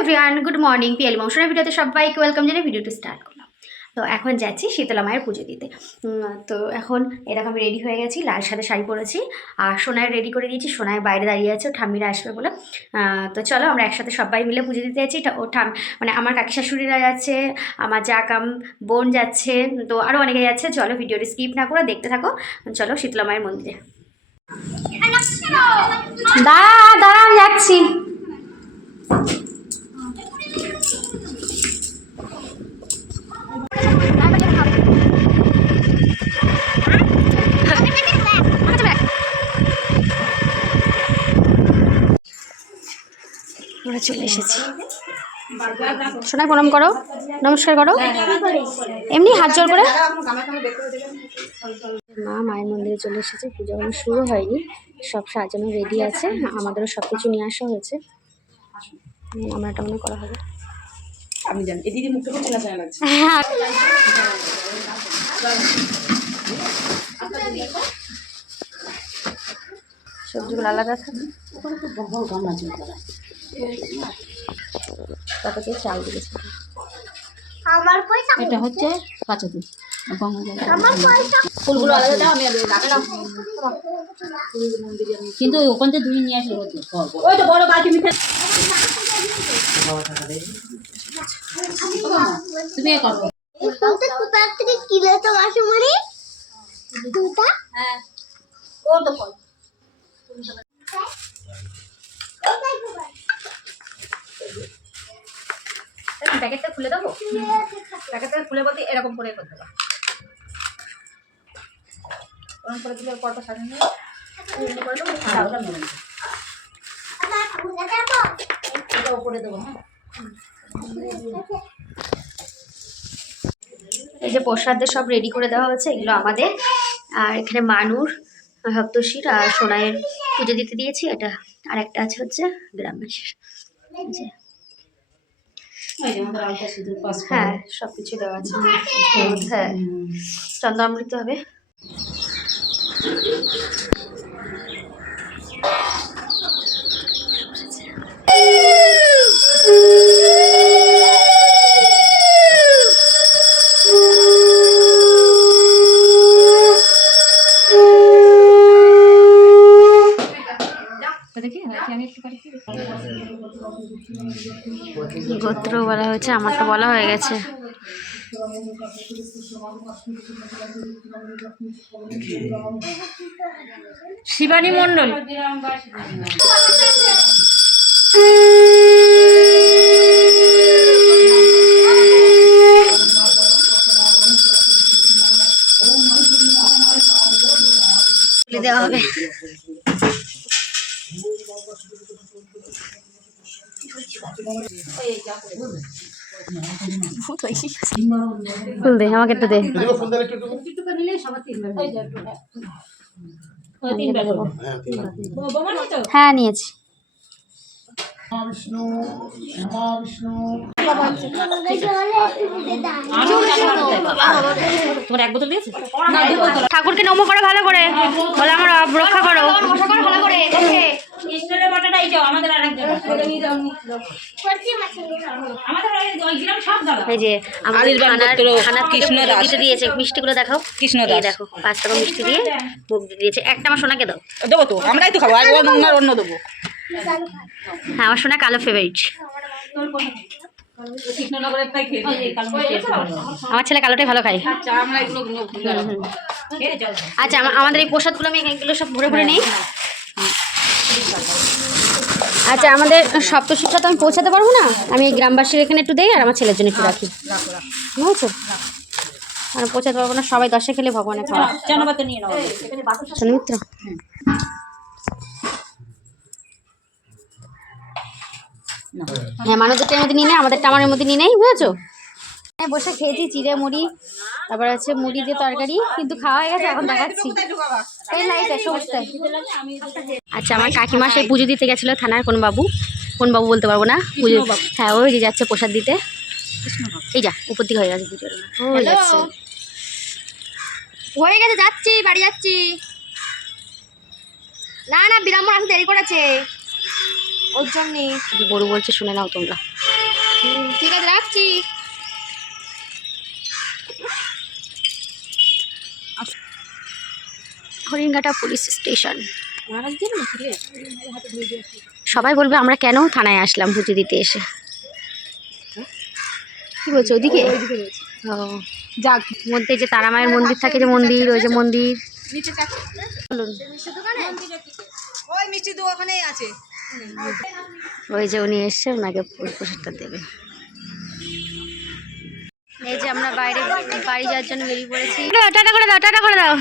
Everyone good morning PL মৌসুমের ভিডিওতে সবাইকে ওয়েলকাম জানিয়ে ভিডিওটি স্টার্ট করলাম। তো এখন যাচ্ছি শীতলা মায়ের পুজো দিতে। তো এখন এরকম আমি রেডি হয়ে গেছি, লাল সাদা শাড়ি পরেছি, আর সোনায় রেডি করে দিয়েছি সোনায় বাইরে দাঁড়িয়ে আছে, ও ঠাম্মিরা আসবে বলে। তো চলো আমরা একসাথে সবাই মিলে পুজো দিতে যাচ্ছি। ও ঠাম মানে আমার কাকি শাশুড়িরা যাচ্ছে, আমার জাকাম বোন যাচ্ছে, তো আরও অনেকে যাচ্ছে। চলো ভিডিওটি স্কিপ না করে দেখতে থাকো। চলো শীতলা মায়ের মন্দিরে। দাঁড়া দাঁড়া আমি যাচ্ছি। আমরা চলে এসেছি। সোনায় প্রণাম করো নমস্কার করো। এমনি হাত জোর করে। মা মায়ের মন্দিরে চলে এসেছে পুজো এখনও শুরু হয়নি সব সাজানো রেডি আছে আমাদেরও সব কিছু নিয়ে আসা হয়েছে। আমরা টামনা করা হবে। আমি জানি এই দিদি মুখটা খুব চেনা চেনা লাগছে। হ্যাঁ সবজিগুলো আলাদা থাকে তাতে চাল দিয়েছে। এটা হচ্ছে কাঁচা দুধ। ফুলগুলো আলাদা দাও আমি কিন্তু ওখান থেকে দুই নিয়ে ওই তো বড় বালতি মিঠে তুমি এ করো। এই থেকে কিনে মাসুমণি। দুটা হ্যাঁ ও তো প্যাকেটটা খুলে দেবো? প্যাকেটটা খুলে বলতে এরকম করে করতে হবে ওরকম করে দিলে পরপর সাজানো করে দেবো হ্যাঁ, দেবো দেবো এই যে প্রসাদদের সব রেডি করে দেওয়া হচ্ছে এগুলো আমাদের। আর এখানে মানুর সপ্তশীর আর সোনাইয়ের পুজো দিতে দিয়েছি। এটা আর একটা আছে হচ্ছে গ্রামের। যে, ওই যে আমাদের আলতা সিঁদুর পাঁচ ফোড়ন। হ্যাঁ সব কিছু দেওয়া আছে হ্যাঁ। চন্দ্রামৃত হবে দেখি আমি একটু পারি? গোত্র বলা হয়েছে আমারটা বলা হয়ে গেছে। শিবানী মণ্ডল। দেওয়া হবে। ফুল দে আমাকে একটু দে। হ্যাঁ। তিন তোমার এক বোতল দিয়েছে? ঠাকুরকে নম করো ভালো করে। বলে আমার রক্ষা করো। ভালো করে এই যে আমাদের খানার। দিতে দিয়েছে। মিষ্টিগুলো দেখাও। এই দেখো পাঁচ টাকা মিষ্টি দিয়ে ভোগ দিয়েছে। একটা আমার সোনাকে দাও। দেবো তো আমরাই তো খাব। আর অন্য অন্য দেবো। হ্যাঁ আমার সোনা কালো ফেভারিট। আমার ছেলে কালোটাই ভালো খায়। আচ্ছা। আচ্ছা আমাদের এই প্রসাদগুলো আমি এগুলো সব ভরে ভরে নিই। আচ্ছা আমাদের সপ্তশিক্ষা তো আমি পৌঁছাতে পারব না। আমি গ্রামবাসীর এখানে একটু দেই আর আমার ছেলের জন্য একটু রাখি। বুঝেছ আর পৌঁছাতে পারব না সবাই দশে খেলে ভগবানের খাওয়া জানাবাতে হ্যাঁ মানুষদের মধ্যে নিয়ে নেই আমাদের টামারের মধ্যে নিয়ে নেই বুঝেছ? হ্যাঁ বসে খেয়েছি চিড়ে মুড়ি তারপর আছে মুড়ি দিয়ে তরকারি কিন্তু খাওয়া হয়ে গেছে এখন দেখাচ্ছি। এই লাইটে সবুজটাই আচ্ছা আমার কাকিমা সেই পুজো দিতে গেছিল থানার কোন বাবু। কোন বাবু বলতে পারব না? পুজো হ্যাঁ ওই যে যাচ্ছে প্রসাদ দিতে। এই যা উপর দিকে হয়ে গেছে পুজোর হয়ে যাচ্ছে। হয়ে গেছে যাচ্ছি বাড়ি যাচ্ছি। না না বিরামন আসতে দেরি করেছে। ওর জন্যে বড় বলছে শুনে নাও তোমরা। ঠিক আছে রাখছি। Haringhata police station. সবাই বলবে আমরা কেন থানায় আসলাম পুজো দিতে এসে? কি বলছো ওদিকে যাক। মধ্যে যে তারা মায়ের মন্দির থাকে যে মন্দির ওই যে মন্দির। বলুন। ওই মিষ্টি আছে। ওই যে উনি এসছে ওনাকে প্রসাদটা দেবে। এই যে আমরা বাইরে বাড়ি যাওয়ার জন্য বেরিয়ে পড়েছি। টাটা করে দাও টাটা করে দাও।